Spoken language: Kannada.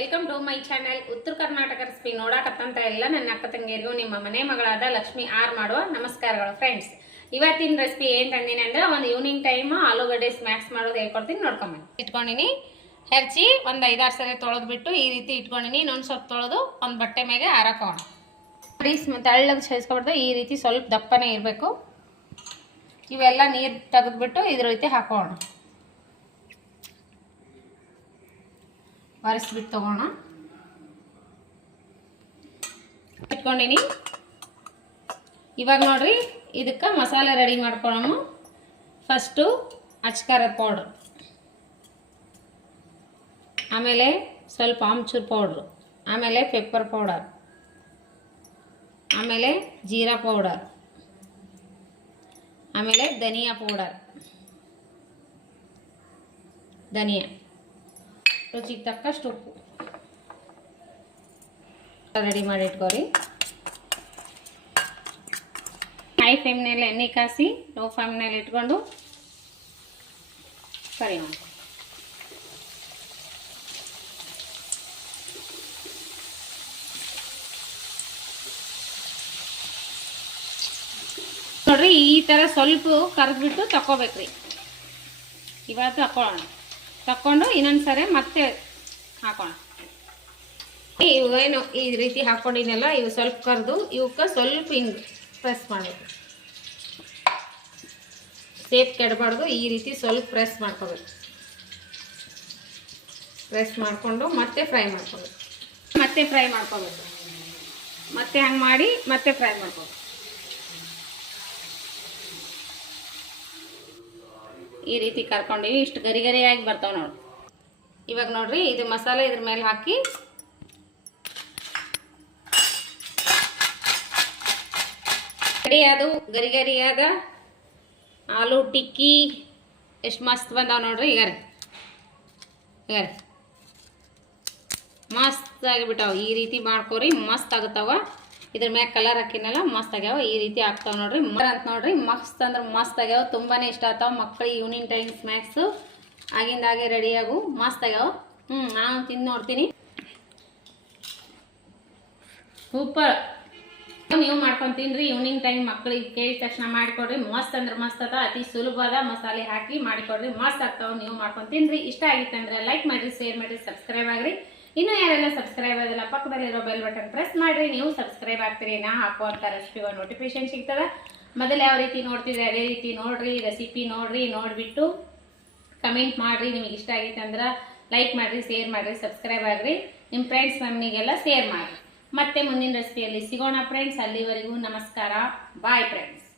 Welcome to my channel. ಉತ್ತರ ಕರ್ನಾಟಕ ರೆಸಿಪಿ ನೋಡಕತ್ತಂತ ಎಲ್ಲ ನನ್ನ ಅಕ್ಕ ತಂಗಿಯರಿಗೂ ನಿಮ್ಮ ಮನೆ ಮಗಳಾದ ಲಕ್ಷ್ಮಿ ಆರ್ ಮಾಡುವ ನಮಸ್ಕಾರಗಳು ಫ್ರೆಂಡ್ಸ್. ಇವತ್ತಿನ ರೆಸಿಪಿ ಏನು ತಂದೀನಿ ಅಂದ್ರೆ ಒಂದು ಈವ್ನಿಂಗ್ ಟೈಮ್ ಆಲೂಗಡ್ಡೆ ಸ್ನ್ಯಾಕ್ಸ್ ಮಾಡೋದು ಹೇಳ್ಕೊಡ್ತೀನಿ. ನೋಡ್ಕೊಂಬನ್ನಿ. ಇಟ್ಕೊಂಡಿನಿ ಹೆಚ್ಚಿ ಒಂದು 5-6 ಸರಿ ತೊಳೆದು ಬಿಟ್ಟು ಈ ರೀತಿ ಇಟ್ಕೊಂಡಿನಿ. ಇನ್ನೊಂದು ಸ್ವಲ್ಪ ತೊಳೆದು ಒಂದು ಬಟ್ಟೆ ಮೇಲೆ ಹಾರಾಕೋಣ. ತೆಳ್ಳಗೆ ಸೇರಿಸ್ಕೊಬಿಡ್ದು. ಈ ರೀತಿ ಸ್ವಲ್ಪ ದಪ್ಪನೇ ಇರಬೇಕು. ಇವೆಲ್ಲ ನೀರು ತೆಗೆದ್ಬಿಟ್ಟು ಇದ್ರ ರೀತಿ ಹಾಕೋಣ. ಒರೆಸ್ಬಿಟ್ಟು ತಗೋಣ. ಇಟ್ಕೊಂಡಿನಿ. ಇವಾಗ ನೋಡ್ರಿ ಇದಕ್ಕೆ ಮಸಾಲೆ ರೆಡಿ ಮಾಡ್ಕೊಳ್ಳೋಣ. ಫಸ್ಟು ಅಚ್ಕಾರದ ಪೌಡ್ರ್, ಆಮೇಲೆ ಸ್ವಲ್ಪ ಆಮ್ಚೂರ್ ಪೌಡ್ರು, ಆಮೇಲೆ ಪೆಪ್ಪರ್ ಪೌಡರ್, ಆಮೇಲೆ ಜೀರಾ ಪೌಡರ್, ಆಮೇಲೆ ಧನಿಯಾ ಪೌಡರ್, ಧನಿಯಾ, ರುಚಿಗೆ ತಕ್ಕಷ್ಟು ಉಪ್ಪು ರೆಡಿ ಮಾಡಿ ಇಟ್ಕೋರಿ. ಹೈ ಫ್ಲೇಮ್ನಲ್ಲಿ ಎಣ್ಣೆ ಕಾಸಿ ಲೋ ಫ್ಲೇಮ್ನಲ್ಲಿ ಇಟ್ಕೊಂಡು ಫ್ರೈ ಮಾಡಿ. ನೋಡ್ರಿ ಈ ಥರ ಸ್ವಲ್ಪ ಕರೆದ್ಬಿಟ್ಟು ತಕ್ಕೋಬೇಕ್ರಿ. ಇವತ್ತು ತಕ್ಕೊಂಡು ಇನ್ನೊಂದು ಸರಿ ಮತ್ತೆ ಹಾಕೋಣ. ಇವೇನು ಈ ರೀತಿ ಹಾಕ್ಕೊಂಡಿದ್ದೆಲ್ಲ ಇವು ಸ್ವಲ್ಪ ಕರೆದು ಇವಕ್ಕೆ ಸ್ವಲ್ಪ ಹಿಂಗೆ ಪ್ರೆಸ್ ಮಾಡಬೇಕು. ಸೇಪ್ ಕೆಡಬಾರ್ದು. ಈ ರೀತಿ ಸ್ವಲ್ಪ ಪ್ರೆಸ್ ಮಾಡ್ಕೋಬೇಕು. ಪ್ರೆಸ್ ಮಾಡಿಕೊಂಡು ಮತ್ತೆ ಫ್ರೈ ಮಾಡ್ಕೋಬೇಕು. ಮತ್ತೆ ಹಂಗೆ ಮಾಡಿ ಮತ್ತೆ ಫ್ರೈ ಮಾಡ್ಕೋಬೇಕು. ಈ ರೀತಿ ಕರ್ಕೊಂಡಿವಿ. ಇಷ್ಟು ಗರಿಯಾಗಿ ಬರ್ತಾವೆ ನೋಡಿ. ಇವಾಗ ನೋಡ್ರಿ ಇದು ಮಸಾಲೆ ಇದ್ರ ಮೇಲೆ ಹಾಕಿ ಅದು ಗರಿಯಾದ ಆಲೂ ಟಿಕ್ಕಿ ಎಷ್ಟು ಮಸ್ತ್ ಬಂದಾವ ನೋಡ್ರಿ. ಈಗ ಮಸ್ತ್ ಆಗಿಬಿಟ್ಟಾವ. ಈ ರೀತಿ ಮಾಡ್ಕೋರಿ, ಮಸ್ತ್ ಆಗುತ್ತಾವ. ಇದ್ರ ಮ್ಯಾಗ ಕಲರ್ ಹಾಕಿನಲ್ಲ ಮಸ್ತ್ ಆಗ್ಯಾವ. ಈ ರೀತಿ ಆಗ್ತಾವ ನೋಡ್ರಿ. ಅಂತ ನೋಡ್ರಿ ಮಸ್ತ್ ಅಂದ್ರೆ ಮಸ್ತ್ ಆಗ್ಯಾವ. ತುಂಬಾನೇ ಇಷ್ಟ ಆಗ್ತಾವ ಮಕ್ಕಳಿಗೆ. ಈವ್ನಿಂಗ್ ಟೈಮ್ ಸ್ನ್ಯಾಕ್ಸು ಆಗಿಂದಾಗೆ ರೆಡಿಯಾಗು ಮಸ್ತ್ ಆಗ್ಯಾವ. ನಾನು ತಿಂದು ನೋಡ್ತೀನಿ. ಸೂಪರ್. ನೀವು ಮಾಡ್ಕೊಂಡು ತಿನ್ರಿ. ಈವ್ನಿಂಗ್ ಟೈಮ್ ಮಕ್ಕಳಿಗೆ ಕೇಳಿದ ತಕ್ಷಣ ಮಾಡಿಕೊಡ್ರಿ. ಮಸ್ತ್ ಅಂದ್ರೆ ಮಸ್ತ್ ಅದ. ಅತಿ ಸುಲಭವಾದ ಮಸಾಲೆ ಹಾಕಿ ಮಾಡಿಕೊಡ್ರಿ. ಮಸ್ತ್ ಆಗ್ತಾವ. ನೀವು ಮಾಡ್ಕೊಂಡು ತಿನ್ರಿ. ಇಷ್ಟ ಆಗಿತ್ತು ಅಂದ್ರೆ ಲೈಕ್ ಮಾಡಿರಿ, ಶೇರ್ ಮಾಡಿರಿ, ಸಬ್ಸ್ಕ್ರೈಬ್ ಆಗ್ರಿ. ಇನ್ನೂ ಯಾರೆಲ್ಲ ಸಬ್ಸ್ಕ್ರೈಬ್ ಆಗಿಲ್ಲ ಪಕ್ಕದಲ್ಲಿರೋ ಬೆಲ್ ಬಟನ್ ಪ್ರೆಸ್ ಮಾಡಿರಿ. ನೀವು ಸಬ್ಸ್ಕ್ರೈಬ್ ಆಗ್ತೀರಿ. ನಾ ಹಾಕುವಂಥ ರೆಸಿಪಿಗಳ ನೋಟಿಫಿಕೇಶನ್ ಸಿಗ್ತದೆ. ಮೊದಲು ಯಾವ ರೀತಿ ನೋಡ್ತಿದ್ರೆ ಅದೇ ರೀತಿ ನೋಡ್ರಿ. ರೆಸಿಪಿ ನೋಡಿಬಿಟ್ಟು ಕಮೆಂಟ್ ಮಾಡಿರಿ. ನಿಮಗೆ ಇಷ್ಟ ಆಗಿತ್ತು ಅಂದ್ರೆ ಲೈಕ್ ಮಾಡಿರಿ, ಶೇರ್ ಮಾಡಿರಿ, ಸಬ್ಸ್ಕ್ರೈಬ್ ಆಗ್ರಿ. ನಿಮ್ಮ ಫ್ರೆಂಡ್ಸ್ ಫ್ಯಾಮಿಲಿಗೆಲ್ಲ ಶೇರ್ ಮಾಡಿರಿ. ಮತ್ತೆ ಮುಂದಿನ ರೆಸಿಪಿಯಲ್ಲಿ ಸಿಗೋಣ ಫ್ರೆಂಡ್ಸ್. ಅಲ್ಲಿವರೆಗೂ ನಮಸ್ಕಾರ. Bye friends.